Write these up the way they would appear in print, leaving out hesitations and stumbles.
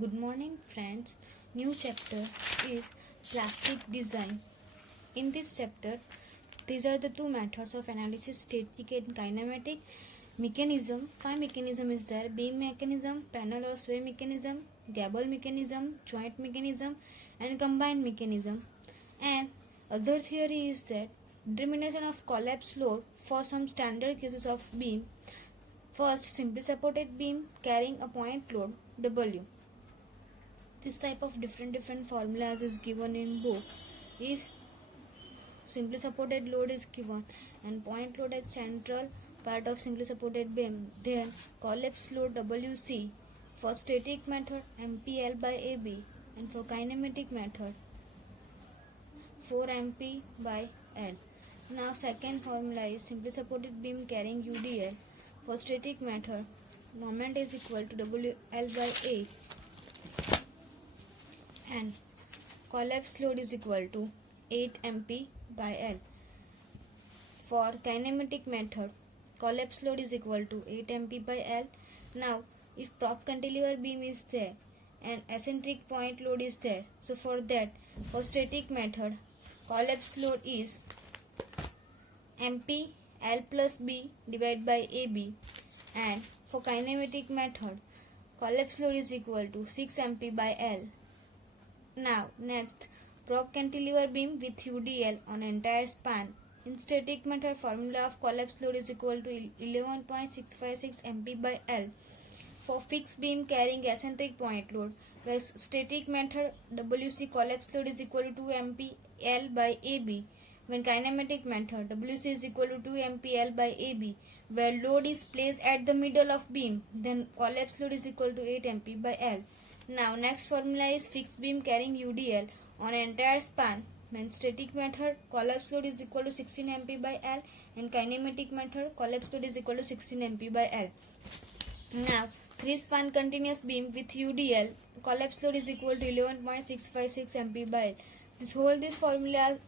Good morning, friends. New chapter is plastic design. In this chapter, these are the two methods of analysis: static and kinematic. Mechanism. Five mechanism is there: beam mechanism, panel or sway mechanism, gable mechanism, joint mechanism, and combined mechanism. And other theory is that determination of collapse load for some standard cases of beam. First, simply supported beam carrying a point load W. This type of different formulas is given in book. If simply supported load is given and point load as central part of simply supported beam, then collapse load WC. For static method, MPL by AB, and for kinematic method, 4MP by L. Now second formula is simply supported beam carrying UDL. For static method, moment is equal to WL by A, and collapse load is equal to 8 MP by L. For kinematic method, collapse load is equal to 8 MP by L. Now, if prop cantilever beam is there and eccentric point load is there, so for that, for static method, collapse load is MP L plus B divided by AB, and for kinematic method, collapse load is equal to 6 MP by L. Now, next, prop cantilever beam with UDL on entire span. In static method, formula of collapse load is equal to 11.656 MP by L. For fixed beam carrying eccentric point load, where static method WC collapse load is equal to 2 MP L by AB. When kinematic method, WC is equal to 2 MP L by AB, where load is placed at the middle of beam, then collapse load is equal to 8 MP by L. Now, next formula is fixed beam carrying UDL on entire span. When static method, collapse load is equal to 16 MP by L, and kinematic method, collapse load is equal to 16 MP by L. Now, 3-span continuous beam with UDL, collapse load is equal to 11.656 MP by L. These formulas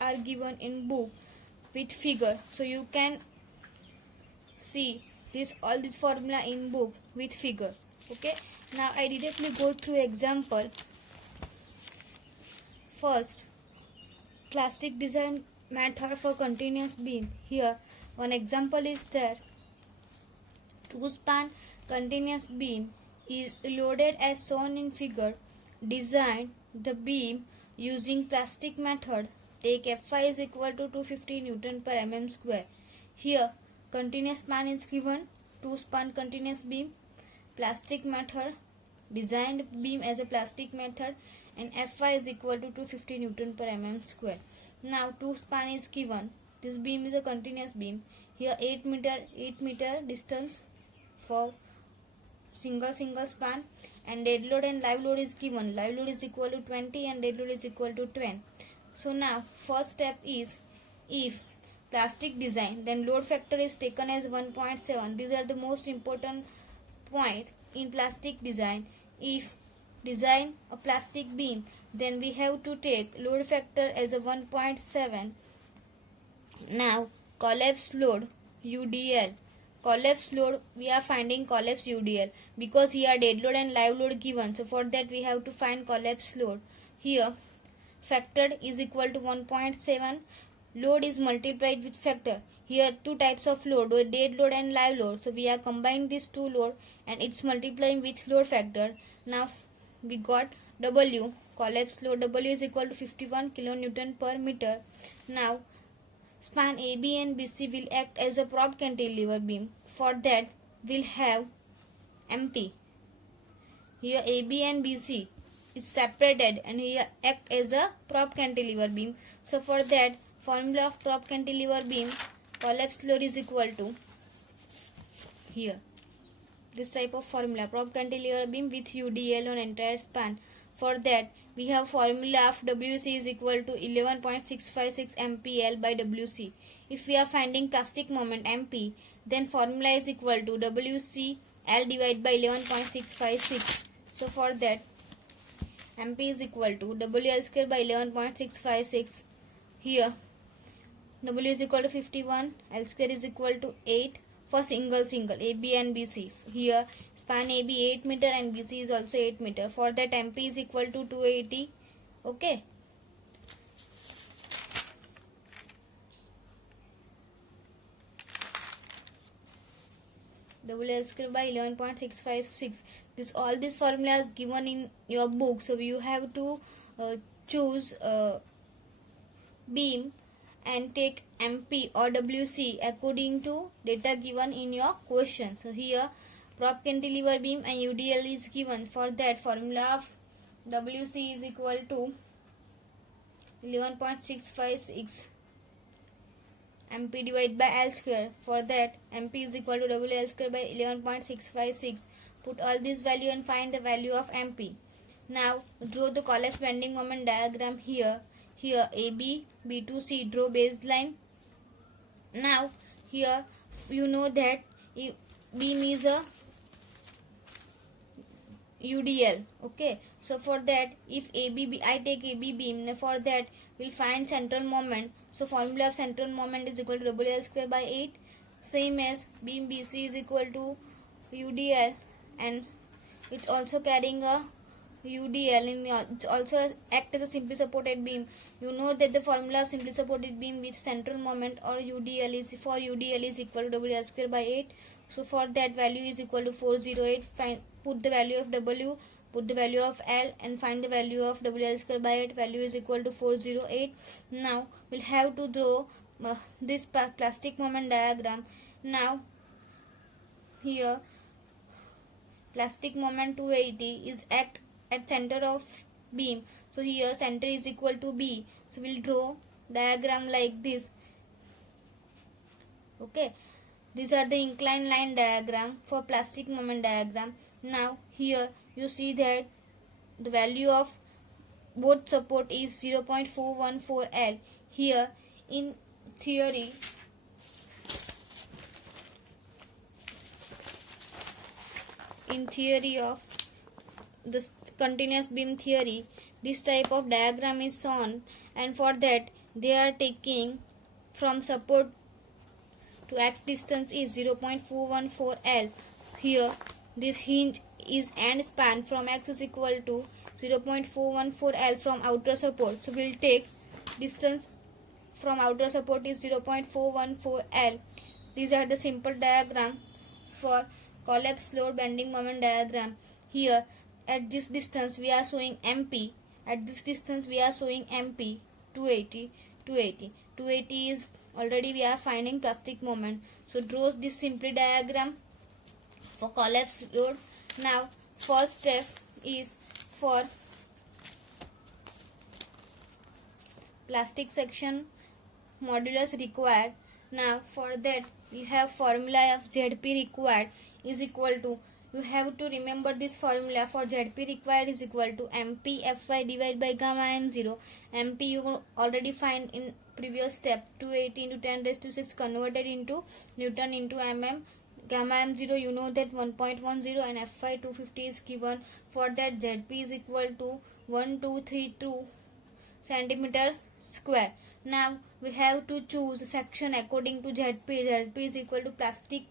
are given in book with figure, so you can see all this formula in book with figure. Okay. Now I directly go through example. First, plastic design method for continuous beam. Here one example is there. 2-span continuous beam is loaded as shown in figure. Design the beam using plastic method. Take Fy is equal to 250 Newton per mm square. Here continuous span is given. 2-span continuous beam, plastic method, designed beam as a plastic method, and Fy is equal to 250 Newton per mm square. Now 2-span is given. This beam is a continuous beam. Here 8 meter distance for single span, and dead load and live load is given. Live load is equal to 20 and dead load is equal to 10. So now first step is, if plastic design, then load factor is taken as 1.7. These are the most important point in plastic design. If design a plastic beam, then we have to take load factor as a 1.7. Now collapse load UDL. Collapse load, we are finding collapse UDL because here dead load and live load given. So for that we have to find collapse load. Here factor is equal to 1.7. Load is multiplied with factor. Here two types of load, dead load and live load. So we are combining these two load and it's multiplying with load factor. Now we got W, collapse load W is equal to 51 kilonewton per meter. Now span AB and BC will act as a prop cantilever beam. For that we'll have MP. Here AB and BC is separated and here act as a prop cantilever beam. So for that, formula of prop cantilever beam, collapse load is equal to, here this type of formula, prop cantilever beam with UDL on entire span. For that we have formula of WC is equal to 11.656 MPL by WC. If we are finding plastic moment MP, then formula is equal to WC L divided by 11.656. So for that MP is equal to WL square by 11.656. Here W is equal to 51, L square is equal to 8. for single AB and BC. Here span AB 8 meter and BC is also 8 meter. For that MP is equal to 280. Okay. WL square by 11.656. All these formulas given in your book, so you have to choose beam and take MP or WC according to data given in your question. So here prop cantilever beam and UDL is given. For that formula of WC is equal to 11.656 MP divided by L square. For that MP is equal to WL square by 11.656. Put all this value and find the value of MP. Now draw the collapse bending moment diagram here. Here AB, B to C, draw baseline. Now here you know that beam is a UDL. Okay, so for that if I take AB beam, for that we'll find central moment. So formula of central moment is equal to WL square by 8, same as beam BC is equal to UDL, and it's also carrying a UDL, it also act as a simply supported beam. You know that the formula of simply supported beam with central moment or UDL is equal to WL square by 8. So for that value is equal to 408. Put the value of W, put the value of L, and find the value of WL square by 8. Value is equal to 408. Now we'll have to draw this plastic moment diagram. Now here plastic moment 280 is at center of beam. So here center is equal to B. So we'll draw diagram like this. Okay, these are the inclined line diagram for plastic moment diagram. Now here you see that the value of both support is 0.414 L. Here in theory of the continuous beam theory, this type of diagram is shown, and for that they are taking from support to X distance is 0.414 L. Here this hinge is end span from X is equal to 0.414 L from outer support. So we'll take distance from outer support is 0.414 L. These are the simple diagram for collapse load bending moment diagram. Here at this distance we are showing MP. At this distance we are showing MP 280. 280 is already we are finding plastic moment. So draw this simply diagram for collapse load. Now first step is for plastic section modulus required. Now for that we have formula of ZP required is equal to, you have to remember this formula for ZP required is equal to MP Fy divided by gamma m0. MP you already find in previous step, 280 into 10 raised to 6 converted into Newton into mm. Gamma m0 you know that 1.10 and Fy 250 is given. For that ZP is equal to 1232 centimeters square. Now we have to choose section according to ZP. ZP is equal to plastic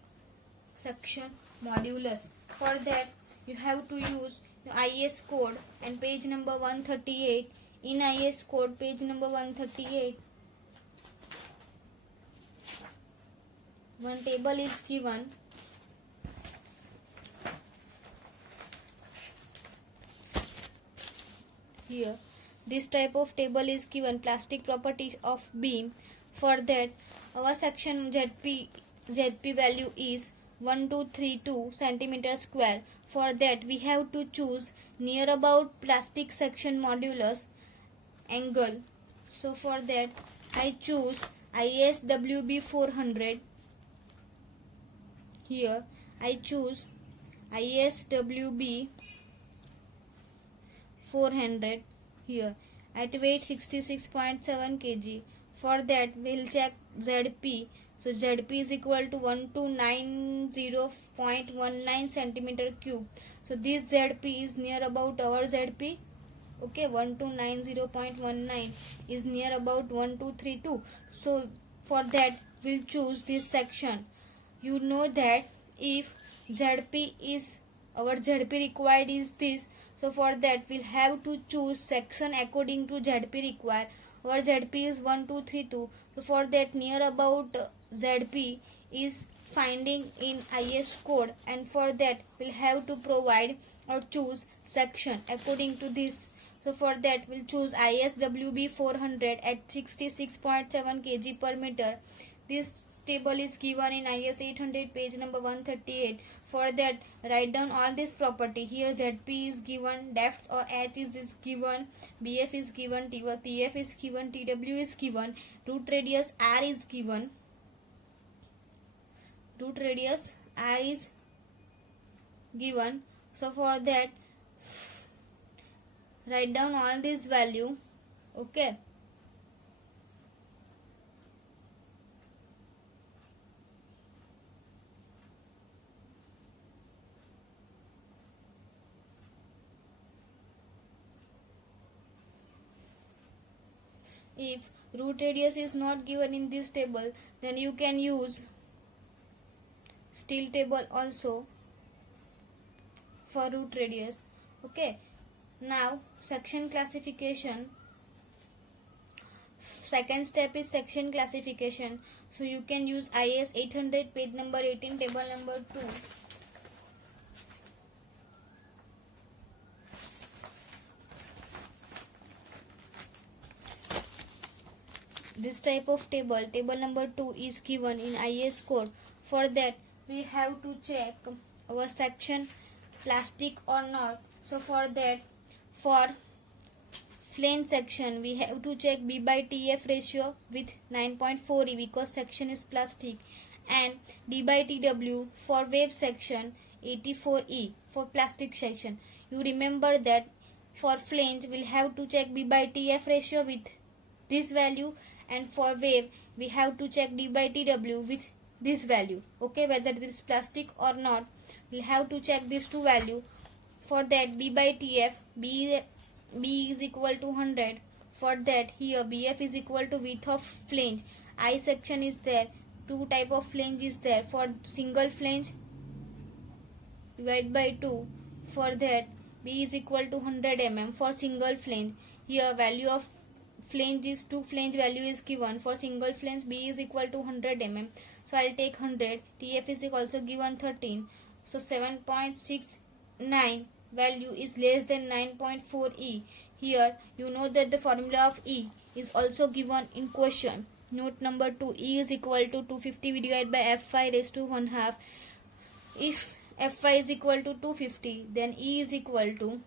section modulus. For that you have to use IS code and page number 138. In IS code page number 138 one table is given. Here this type of table is given, plastic property of beam. For that our section ZP value is 1232 centimeter square. For that we have to choose near about plastic section modulus angle. So for that I choose ISWB 400. Here I choose ISWB 400 here at weight 66.7 kg. For that we'll check ZP. So ZP is equal to 1290.19 centimeter cube. So this ZP is near about our ZP. Okay, 1290.19 is near about 1232. So for that we'll choose this section you know that if ZP is our ZP required is this, so for that we'll have to choose section according to ZP required. Our ZP is 1232, so for that near about ZP is finding in IS code, and for that we'll have to provide or choose section according to this. So for that we'll choose ISWB 400 at 66.7 kg per meter. This table is given in IS 800 page number 138. For that write down all this property. Here ZP is given, depth or H is given, BF is given, TF is given, TW is given, root radius R is given. Root radius R is given. So for that write down all this value. Okay. If root radius is not given in this table, then you can use steel table also for root radius. Okay. Now section classification. Second step is section classification. So you can use IS 800 page number 18 table number 2. This type of table number 2 is given in IS code. For that we have to check our section plastic or not. So for that, for flange section we have to check B by TF ratio with 9.4E because section is plastic, and D by TW for wave section 84E for plastic section. You remember that for flange we'll have to check B by TF ratio with this value, and for wave we have to check D by TW with this value. Okay, whether this is plastic or not, we'll have to check these two value. For that B by TF, B is equal to 100. For that here BF is equal to width of flange. I section is there. Two type of flange is there. For single flange divide by 2. For that B is equal to 100 mm for single flange. Here value of flange is 2 flange value is given. For single flange B is equal to 100 mm. So I'll take 100. TF is also given 13. So 7.69 value is less than 9.4E. Here you know that the formula of E is also given in question. Note number 2, E is equal to 250 divided by F5 raised to 1/2. If F5 is equal to 250, then E is equal to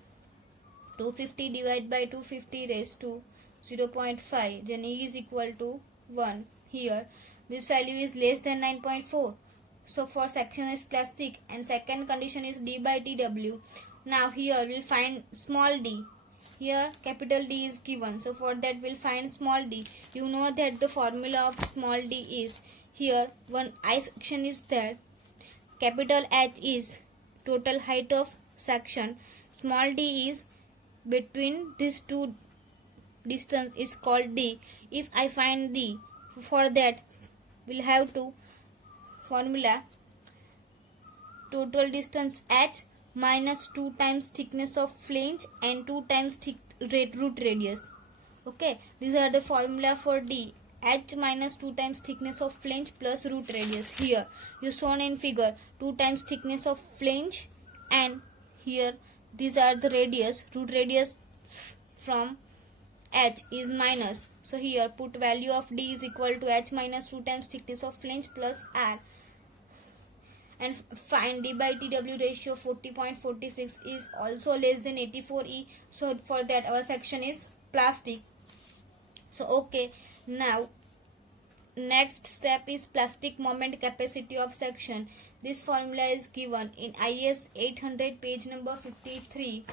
250 divided by 250 raised to 0.5, then E is equal to 1. Here this value is less than 9.4. So for section is plastic, and second condition is D by TW. Now here we'll find small d. Here capital D is given. So for that we'll find small d. You know that the formula of small d is, here one I section is there. Capital H is total height of section. Small d is between these two distance is called d. If I find d, for that we'll have to formula total distance H minus 2 times thickness of flange and 2 times root radius. Okay, these are the formula for D. H minus 2 times thickness of flange plus root radius. Here you shown in figure 2 times thickness of flange, and here these are the radius. Root radius from H is minus. So here put value of D is equal to H minus 2 times thickness of flange plus R, and find D by TW ratio 40.46 is also less than 84E. So for that our section is plastic. So okay, now next step is plastic moment capacity of section. This formula is given in IS 800 page number 53.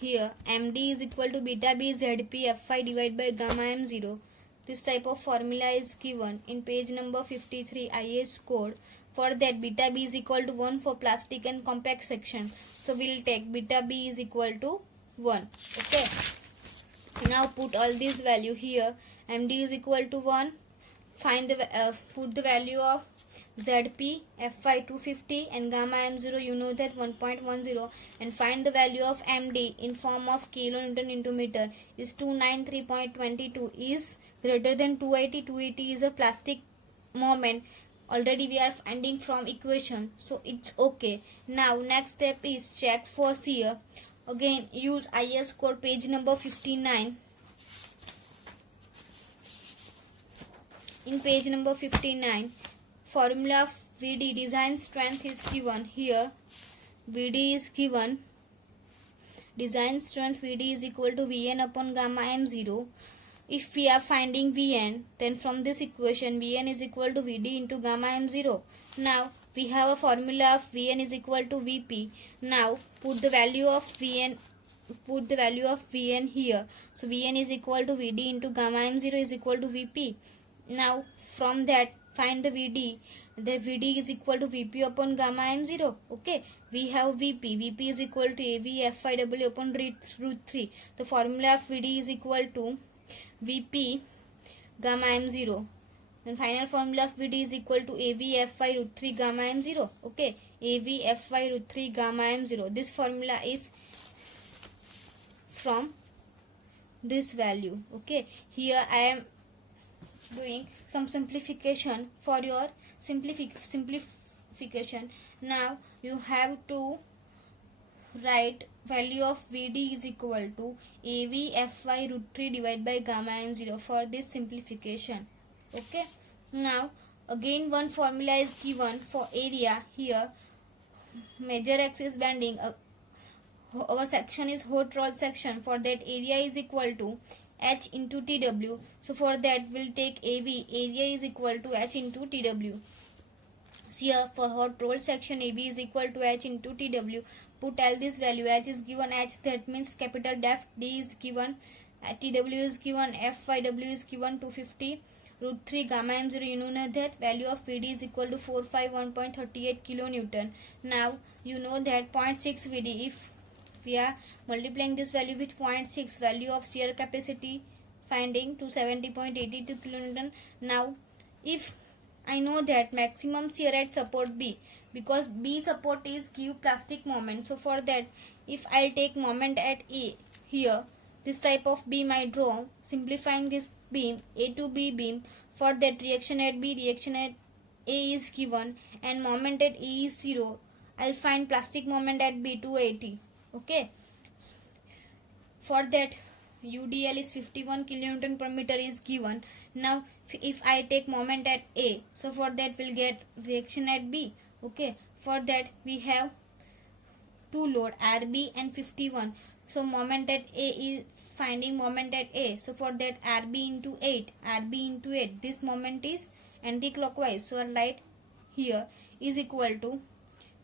Here MD is equal to beta B ZP F5 divided by gamma M0. This type of formula is given in page number 53 IS code. For that beta B is equal to 1 for plastic and compact section. So we'll take beta B is equal to 1. Okay. Now put all this value here. MD is equal to 1. Find the put the value of ZP, Fy 250 and gamma m0, you know that 1.10, and find the value of MD in form of kilonewton into meter is 293.22 is greater than 280. 280 is a plastic moment. Already we are finding from equation, so it's okay. Now next step is check for shear. Again use IS code page number 59. In page number 59, formula of VD design strength is given here. VD is given. Design strength VD is equal to Vn upon gamma m0. If we are finding Vn, then from this equation Vn is equal to Vd into gamma m0. Now we have a formula of Vn is equal to Vp. Now put the value of Vn. Put the value of Vn here. So Vn is equal to Vd into gamma m0 is equal to Vp. Now from that find the VD. The VD is equal to Vp upon gamma m0. Okay, we have Vp. Vp is equal to AV FIW upon root 3. The formula of VD is equal to Vp gamma m0. Then final formula of VD is equal to AV Fy root 3 gamma m0. Okay, AV Fy root 3 gamma m0. This formula is from this value. Okay, here I am doing some simplification for your simplification. Now you have to write value of VD is equal to AV Fy root 3 divided by gamma m0 for this simplification. Okay, now again one formula is given for area here. Major axis bending, our section is hot rod section. For that area is equal to H into TW. So for that we'll take AV, area is equal to H into TW. So here for hot rolled section AV is equal to H into TW. Put all this value. H is given H, that means capital depth. D is given, TW is given, FYW is given 250 root 3 gamma m0, you know that value of VD is equal to 451.38 kilonewton. Now you know that 0.6 VD. If we are multiplying this value with 0.6, value of shear capacity finding to 70.82 kilonewton. Now if I know that maximum shear at support B, because B support is give plastic moment, so for that if I'll take moment at A here, this type of beam I draw, simplifying this beam A to B beam. For that reaction at B, reaction at A is given and moment at A is 0. I'll find plastic moment at B 280. Okay, for that UDL is 51 kilonewton per meter is given. Now if I take moment at A, so for that we'll get reaction at B. Okay, for that we have two load RB and 51. So moment at A is finding moment at A. So for that RB into 8, this moment is anti-clockwise. So I'll write here is equal to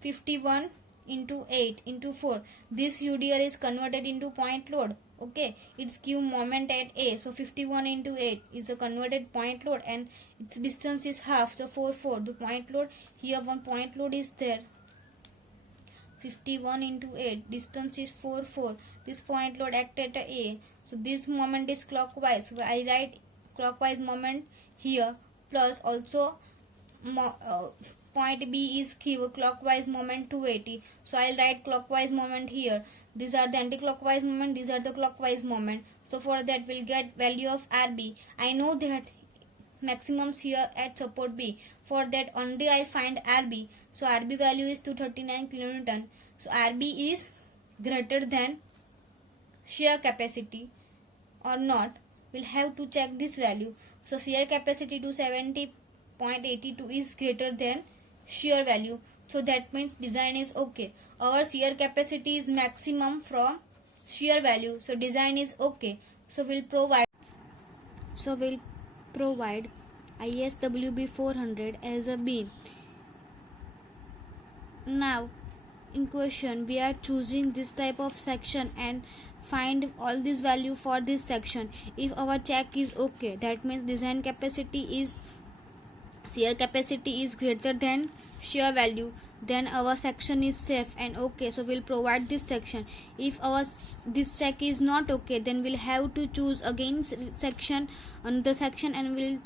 51 into 8 into 4. This UDL is converted into point load. Okay, it's give moment at A. So 51 into 8 is a converted point load and its distance is half. So 4. The point load here, one point load is there. 51 into 8, distance is 4. This point load act at A. So this moment is clockwise. So I write clockwise moment here, plus also point B is give clockwise moment 280. So I'll write clockwise moment here. These are the anti-clockwise moment, these are the clockwise moment. So for that we'll get value of RB. I know that maximum shear at support B. For that only I find RB. So RB value is 239 kilonewton. So RB is greater than shear capacity or not. We'll have to check this value. So shear capacity to 70.82 is greater than shear value. So that means design is okay. Our shear capacity is maximum from shear value. So design is okay. So we'll provide ISWB 400 as a beam. Now in question we are choosing this type of section and find all this value for this section. If our check is okay, that means design capacity is shear capacity is greater than shear value. then our section is safe and okay, so we'll provide this section. If our this check is not okay, then we'll have to choose again section, another section, and we'll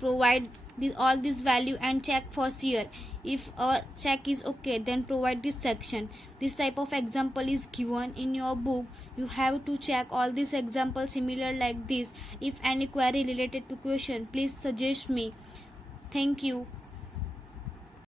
provide all this value and check for CR. If our check is okay, then provide this section. This type of example is given in your book. You have to check all these examples similar like this. If any query related to question, please suggest me. Thank you.